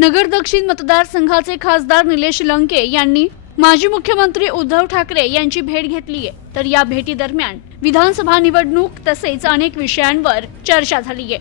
नगर दक्षिण मतदारसंघाचे खासदार निलेश लंके यांनी माजी मुख्यमंत्री उद्धव ठाकरे यांची भेट घेतली आहे तर या भेटी दरम्यान विधानसभा निवडणूक तसेच अनेक विषयांवर चर्चा झाली आहे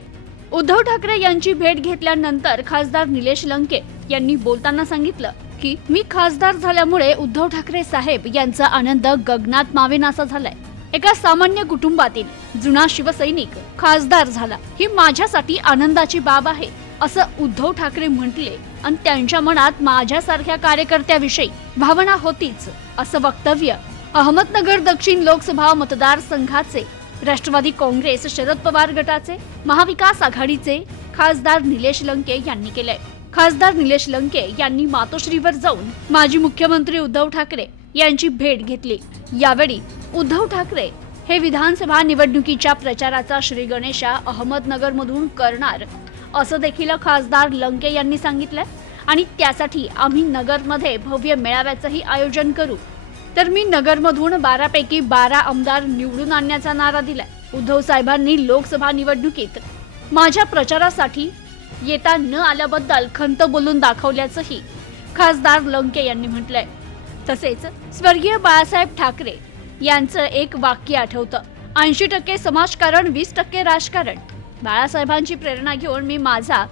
उद्धव ठाकरे यांची भेट घेतल्यानंतर खासदार निलेश लंके यांनी बोलताना सांगितलं की मी खासदार झाल्यामुळे उद्धव ठाकरे साहेब यांचा आनंद गगनात मावेनासा झालाय. एका सामान्य कुटुंबातील जुना शिवसैनिक खासदार झाला. ही माझ्यासाठी आनंदाची बाब आहे. असं उद्धव ठाकरे म्हटले आणि त्यांच्या मनात माझ्यासारख्या कार्यकर्त्याविषयी भावना होतीच असं वक्तव्य अहमदनगर दक्षिण लोकसभा मतदारसंघाचे राष्ट्रवादी काँग्रेस शरद पवार गटाचे महाविकास आघाडीचे खासदार निलेश लंके यांनी केलंय. खासदार निलेश लंके यांनी मातोश्रीवर जाऊन माजी मुख्यमंत्री उद्धव ठाकरे यांची भेट घेतली. यावेळी उद्धव ठाकरे हे विधानसभा निवडणुकीच्या प्रचाराचा श्री गणेशा अहमदनगरमधून करणार असं देखील खासदार लंके यांनी सांगितलंय. आणि त्यासाठी आम्ही नगरमध्ये भव्य मेळाव्याचंही आयोजन करू. तर मी नगरमधून बारापैकी बारा आमदार निवडून आणण्याचा नारा दिलाय. उद्धव साहेबांनी लोकसभा निवडणुकीत माझ्या प्रचारासाठी येता न आल्याबद्दल खंत बोलून दाखवल्याचंही खासदार लंके यांनी म्हटलंय. तसेच स्वर्गीय बाळासाहेब ठाकरे यांचं एक वाक्य आठवतं. ऐंशी टक्के समाजकारण वीस टक्के राजकारण. बाळासाहेबांची प्रेरणा घेऊन मी माझा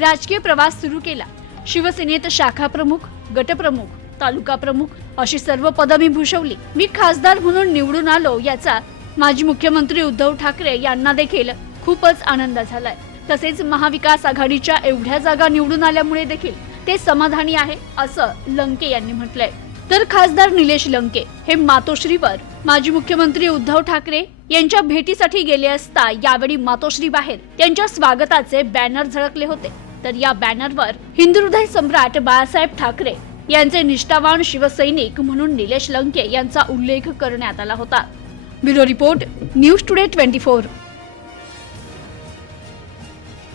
राजकीय प्रवास सुरू केला. शिवसेनेत शाखा प्रमुख गटप्रमुख तालुका प्रमुख अशी सर्व पदं मी भूषवली. मी खासदार म्हणून निवडून आलो याचा माजी मुख्यमंत्री उद्धव ठाकरे यांना देखील खूपच आनंद झालाय. तसेच महाविकास आघाडीच्या एवढ्या जागा निवडून आल्यामुळे देखील ते समाधानी आहे असं लंके यांनी म्हटलंय. तर खासदार निलेश लंके हे मातोश्रीवर माजी मुख्यमंत्री उद्धव ठाकरे यांच्या भेटीसाठी गेले असता यावेळी मातोश्री बाहेर त्यांच्या स्वागताचे बॅनर झळकले होते. तर या बॅनरवर हिंदुहृदय सम्राट बाळासाहेब ठाकरे यांचे निष्ठावान शिवसैनिक म्हणून निलेश लंके यांचा उल्लेख करण्यात आला होता. Bureau report news today twenty four.